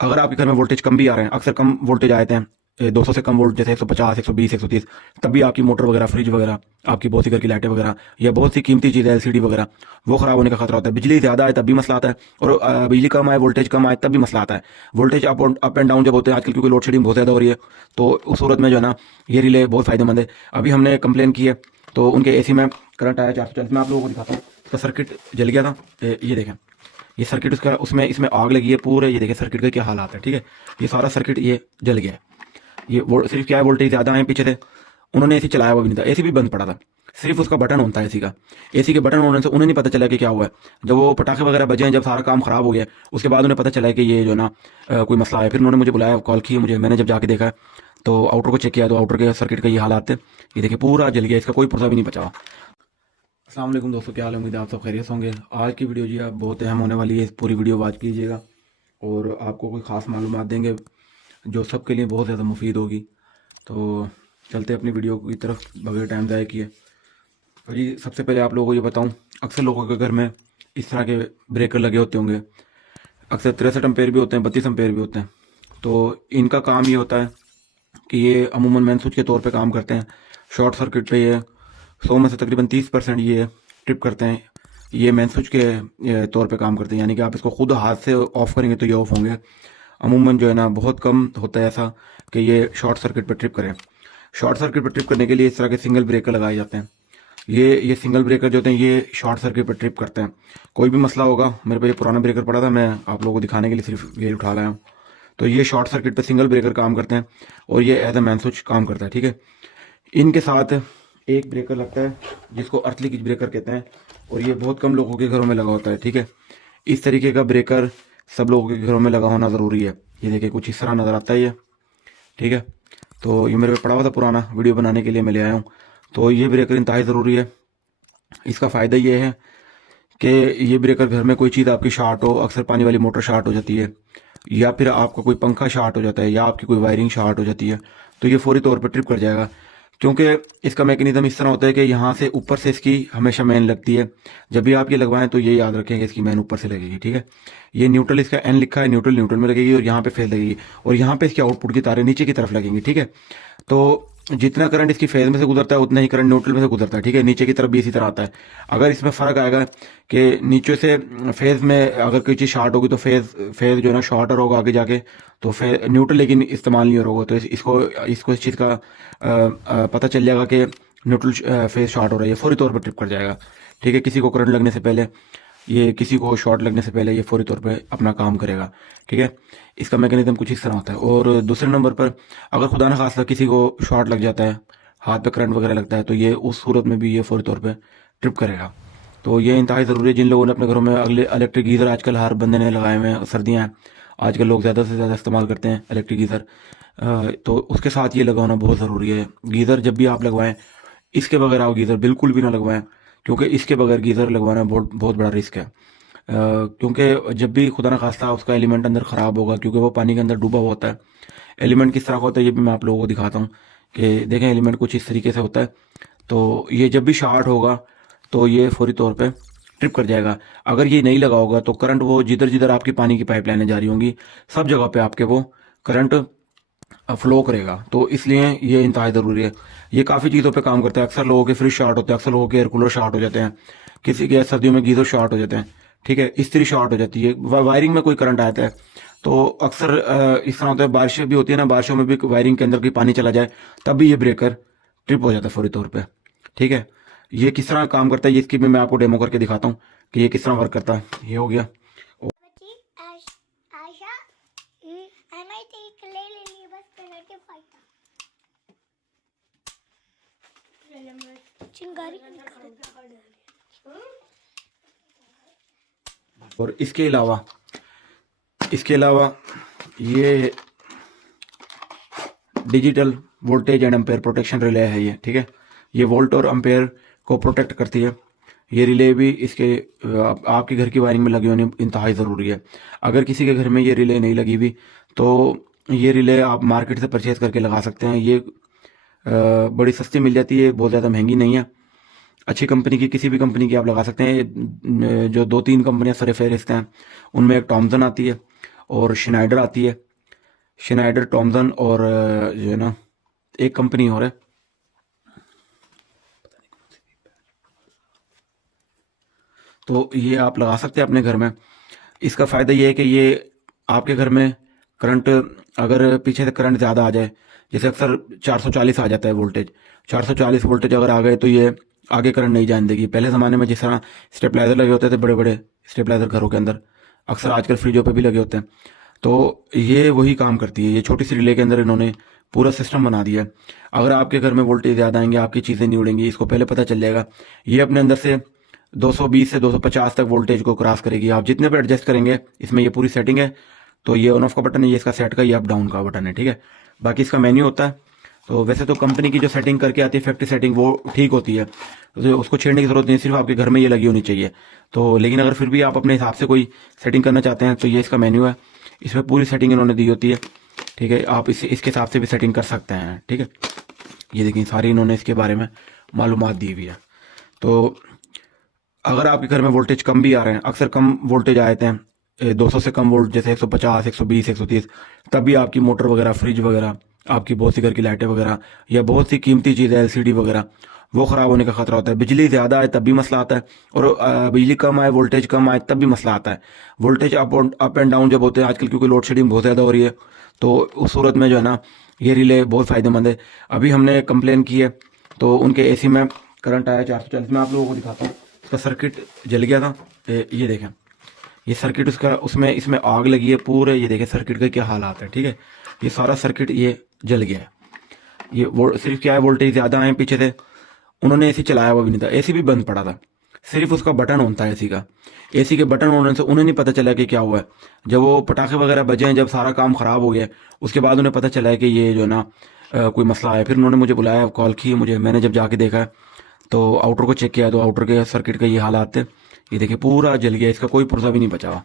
अगर आपके घर में वोल्टेज कम भी आ रहे हैं, अक्सर कम वोल्टेज आते हैं 200 से कम वोल्ट, जैसे 150, 120, 130, तब भी आपकी मोटर वगैरह, फ्रिज वगैरह, आपकी बहुत सी घर की लाइटें वगैरह या बहुत सी कीमती चीज़ें एलसीडी वगैरह, वो खराब होने का खतरा होता है। बिजली ज़्यादा आए तब भी मसला आता है, और बिजली कम आए, वोल्टेज कम आए तब भी मसला आता है। वोल्टेज अप एंड डाउन जब होते हैं आजकल, क्योंकि लोड शेडिंग बहुत ज़्यादा हो रही है, तो उस सूरत में जो है ना, ये रिले बहुत फ़ायदेमंद है। अभी हमने कंप्लेन की है तो उनके एसी में करंट आया 440। मैं आप लोगों को दिखाता हूँ, उसका सर्किट जल गया था। ये देखें, ये सर्किट उसका, उसमें इसमें आग लगी है पूरे। ये देखिए सर्किट का क्या हालात है, ठीक है। ये सारा सर्किट ये जल गया है। ये वो सिर्फ क्या है, वोल्टेज ज़्यादा है पीछे थे, उन्होंने एसी चलाया हुआ भी नहीं था, एसी भी बंद पड़ा था, सिर्फ उसका बटन होता है एसी का। एसी के बटन होने से उन्हें नहीं पता चला कि क्या हुआ है। जब वो पटाखे वगैरह बजे हैं, जब सारा काम खराब हो गया, उसके बाद उन्हें पता चला कि ये जो ना कोई मसला है। फिर उन्होंने मुझे बुलाया, कॉल की मुझे, मैंने जब जाके देखा तो आउटर को चेक किया तो आउटर के सर्किट का ये हालात थे। ये देखिए पूरा जल गया, इसका कोई पुर्जा भी नहीं बचा हुआ। अस्सलाम वालेकुम दोस्तों, क्या हाल है? उम्मीद है आप सब खैरियत से होंगे। आज की वीडियो जी आप बहुत अहम होने वाली है, इस पूरी वीडियो वॉच कीजिएगा और आपको कोई ख़ास मालूमात देंगे जो सबके लिए बहुत ज़्यादा मुफीद होगी। तो चलते अपनी वीडियो की तरफ बगैर टाइम ज़ाया किए। तो जी सबसे पहले आप लोगों को ये बताऊं, अक्सर लोगों के घर में इस तरह के ब्रेकर लगे होते होंगे। अक्सर 63 एम्पेयर भी होते हैं, 32 एम्पेयर भी होते हैं। तो इनका काम ये होता है कि ये अमूमन मेन स्विच के तौर पे काम करते हैं। शॉर्ट सर्किट पे ये 100 में से तकरीबन 30% ये ट्रिप करते हैं। ये मेन स्विच के तौर पे काम करते हैं, यानी कि आप इसको खुद हाथ से ऑफ करेंगे तो ये ऑफ होंगे। अमूमन जो है ना बहुत कम होता है ऐसा कि ये शॉर्ट सर्किट पर ट्रिप करें। शॉर्ट सर्किट पर ट्रिप करने के लिए इस तरह के सिंगल ब्रेकर लगाए जाते हैं। ये सिंगल ब्रेकर जो होते हैं ये शॉर्ट सर्किट पर ट्रिप करते हैं। कोई भी मसला होगा, मेरे पे ये पुराना ब्रेकर पड़ा था, मैं आप लोगों को दिखाने के लिए सिर्फ ये उठा लाया हूँ। तो ये शॉर्ट सर्किट पे सिंगल ब्रेकर काम करते हैं और ये एज ए मैन स्विच काम करता है, ठीक है। इनके साथ एक ब्रेकर लगता है जिसको अर्थ लीकेज ब्रेकर कहते हैं, और ये बहुत कम लोगों के घरों में लगा होता है, ठीक है। इस तरीके का ब्रेकर सब लोगों के घरों में लगा होना ज़रूरी है। ये देखिए कुछ इस तरह नज़र आता है ये, ठीक है। तो ये मेरे पे पड़ा हुआ था पुराना, वीडियो बनाने के लिए मैं ले आया हूँ। तो ये ब्रेकर इंतहाई ज़रूरी है। इसका फ़ायदा ये है कि ये ब्रेकर, घर में कोई चीज़ आपकी शार्ट हो, अक्सर पानी वाली मोटर शार्ट हो जाती है, या फिर आपका कोई पंखा शार्ट हो जाता है, या आपकी कोई वायरिंग शार्ट हो जाती है, तो ये फौरी तौर पर ट्रिप कर जाएगा। क्योंकि इसका मैकेनिज्म इस तरह होता है कि यहाँ से ऊपर से इसकी हमेशा मैन लगती है। जब भी आप ये लगवाएं तो ये याद रखें कि इसकी मैन ऊपर से लगेगी, ठीक है। ये न्यूट्रल, इसका एन लिखा है, न्यूट्रल न्यूट्रल में लगेगी, और यहाँ पे फेज लगेगी, और यहाँ पे इसकी आउटपुट की तारें नीचे की तरफ लगेंगी, ठीक है। तो जितना करंट इसकी फेज में से गुजरता है उतना ही करंट न्यूट्रल में से गुजरता है, ठीक है। नीचे की तरफ भी इसी तरह आता है। अगर इसमें फ़र्क आएगा कि नीचे से फेज में अगर कोई चीज़ शॉर्ट होगी तो फेज फेज जो है ना शॉर्टर होगा आगे जाके, तो फेज न्यूट्रल लेकिन इस्तेमाल नहीं होगा। तो इसको इसको इस चीज़ का पता चल जाएगा कि न्यूट्रल फेज शॉर्ट हो रहा है, ये फौरी तौर पर ट्रिप कर जाएगा, ठीक है। किसी को करंट लगने से पहले, ये किसी को शॉर्ट लगने से पहले ये फौरी तौर पे अपना काम करेगा, ठीक है। इसका मैकेनिज्म कुछ इस तरह होता है। और दूसरे नंबर पर अगर खुदा न खास्ता किसी को शॉर्ट लग जाता है, हाथ पे करंट वगैरह लगता है, तो ये उस सूरत में भी ये फौरी तौर पे ट्रिप करेगा। तो ये इंतहाई ज़रूरी है। जिन लोगों ने अपने घरों में अगले इलेक्ट्रिक गीज़र आजकल हर बंदे ने लगाए हुए हैं, सर्दियाँ हैं, आजकल लोग ज़्यादा से ज़्यादा इस्तेमाल करते हैं इलेक्ट्रिक गीज़र, तो उसके साथ ये लगाना बहुत ज़रूरी है। गीज़र जब भी आप लगवाएं, इसके बगैर आप गीज़र बिल्कुल भी ना लगवाएं, क्योंकि इसके बगैर गीज़र लगवाना बहुत बहुत बड़ा रिस्क है। क्योंकि जब भी खुदा न खास्ता उसका एलिमेंट अंदर ख़राब होगा, क्योंकि वो पानी के अंदर डूबा हुआ होता है। एलिमेंट किस तरह का होता है ये भी मैं आप लोगों को दिखाता हूँ कि देखें, एलिमेंट कुछ इस तरीके से होता है। तो ये जब भी शार्ट होगा तो ये फौरी तौर पे ट्रिप कर जाएगा। अगर ये नहीं लगा होगा तो करंट, वो जिधर जिधर आपकी पानी की पाइपलाइनें जा रही होंगी, सब जगह पे आपके वो करंट फ्लो करेगा। तो इसलिए ये इंतहाई ज़रूरी है। ये काफ़ी चीज़ों पे काम करता है। अक्सर लोगों के फ्रिज शॉर्ट होते हैं, अक्सर लोगों के एयर कूलर शॉर्ट हो जाते हैं, किसी के सर्दियों में गीज़र शॉर्ट हो जाते हैं, ठीक है। इस्त्री शॉर्ट हो जाती है, वायरिंग में कोई करंट आता है। तो अक्सर इस तरह होता है, बारिशें भी होती है ना, बारिशों में भी वायरिंग के अंदर की पानी चला जाए तब भी ये ब्रेकर ट्रिप हो जाता है फौरी तौर पर, ठीक है। ये किस तरह काम करता है, ये इसकी भी मैं आपको डेमो करके दिखाता हूँ कि ये किस तरह वर्क करता है। ये हो गया। बच्ची आशा हमारी तेरी ले लेनी बस कलर फाइट चिंगारी और इसके अलावा ये digital voltage and ampere protection relay है ये, ठीक है। ये वोल्ट और एम्पेयर को प्रोटेक्ट करती है। ये रिले भी इसके आपके घर की वायरिंग में लगी होनी इंतहाई ज़रूरी है। अगर किसी के घर में ये रिले नहीं लगी हुई तो ये रिले आप मार्केट से परचेज करके लगा सकते हैं। ये बड़ी सस्ती मिल जाती है, बहुत ज़्यादा महंगी नहीं है। अच्छी कंपनी की, किसी भी कंपनी की आप लगा सकते हैं। जो 2-3 कंपनियां सर फहरिस्त हैं, उनमें एक टॉमसन आती है और शिनाइडर आती है, शिनाइडर, टॉमसन और जो है ना एक कंपनी और है, तो ये आप लगा सकते हैं अपने घर में। इसका फ़ायदा ये है कि ये आपके घर में करंट, अगर पीछे से करंट ज़्यादा आ जाए, जैसे अक्सर 440 आ जाता है वोल्टेज, 440 वोल्टेज अगर आ गए तो ये आगे करंट नहीं जाने देगी। पहले ज़माने में जिस तरह स्टेबलाइजर लगे होते थे, बड़े बड़े स्टेबलाइजर घरों के अंदर, अक्सर आजकल फ्रिजों पे भी लगे होते हैं, तो ये वही काम करती है। ये छोटी सी रिले के अंदर इन्होंने पूरा सिस्टम बना दिया है। अगर आपके घर में वोल्टेज ज़्यादा आएंगे, आपकी चीज़ें नहीं उड़ेंगी, इसको पहले पता चल जाएगा। ये अपने अंदर से 220 से 250 तक वोल्टेज को क्रॉस करेगी। आप जितने पे एडजस्ट करेंगे, इसमें ये पूरी सेटिंग है। तो ये ऑन ऑफ का बटन है, ये इसका सेट का, ये अप डाउन का बटन है, ठीक है। बाकी इसका मेन्यू होता है। तो वैसे तो कंपनी की जो सेटिंग करके आती है फैक्ट्री सेटिंग, वो ठीक होती है, तो उसको छेड़ने की जरूरत नहीं, सिर्फ आपके घर में ये लगी होनी चाहिए। तो लेकिन अगर फिर भी आप अपने हिसाब से कोई सेटिंग करना चाहते हैं तो ये इसका मेन्यू है, इसमें पूरी सेटिंग इन्होंने दी होती है, ठीक है। आप इसके हिसाब से भी सेटिंग कर सकते हैं, ठीक है। ये देखिए सारी इन्होंने इसके बारे में मालूमात दी हुई है। तो अगर आपके घर में वोल्टेज कम भी आ रहे हैं, अक्सर कम वोल्टेज आए थे 200 से कम वोल्ट, जैसे 150, 120, 130, तब भी आपकी मोटर वगैरह, फ्रिज वगैरह, आपकी बहुत सी घर की लाइटें वगैरह या बहुत सी कीमती चीज़ें एलसीडी वगैरह, वो ख़राब होने का खतरा होता है। बिजली ज़्यादा आए तब भी मसला आता है, और बिजली कम आए, वोल्टेज कम आए तब भी मसला आता है। वोल्टेज अप एंड डाउन जब होते हैं आजकल, क्योंकि लोड शेडिंग बहुत ज़्यादा हो रही है, तो उस सूरत में जो है ना ये रिले बहुत फ़ायदेमंद है। अभी हमने कंप्लेन की है तो उनके एसी में करंट आया 440। मैं आप लोगों को दिखाता हूँ, इसका सर्किट जल गया था। ये देखें, ये सर्किट उसका, उसमें इसमें आग लगी है पूरे। ये देखें सर्किट का क्या हालात है, ठीक है। ये सारा सर्किट ये जल गया है। ये वो सिर्फ क्या है, वोल्टेज ज़्यादा आए पीछे से, उन्होंने एसी चलाया हुआ भी नहीं था, एसी भी बंद पड़ा था, सिर्फ उसका बटन होता है एसी का। एसी के बटन होने से उन्हें नहीं पता चला कि क्या हुआ है। जब वो पटाखे वगैरह बजे हैं, जब सारा काम ख़राब हो गया, उसके बाद उन्हें पता चला है कि ये जो है ना कोई मसला है। फिर उन्होंने मुझे बुलाया, कॉल की मुझे, मैंने जब जाके देखा तो आउटर को चेक किया तो आउटर के सर्किट का ये हालात थे। ये देखिए पूरा जल गया, इसका कोई पुर्जा भी नहीं बचा हुआ।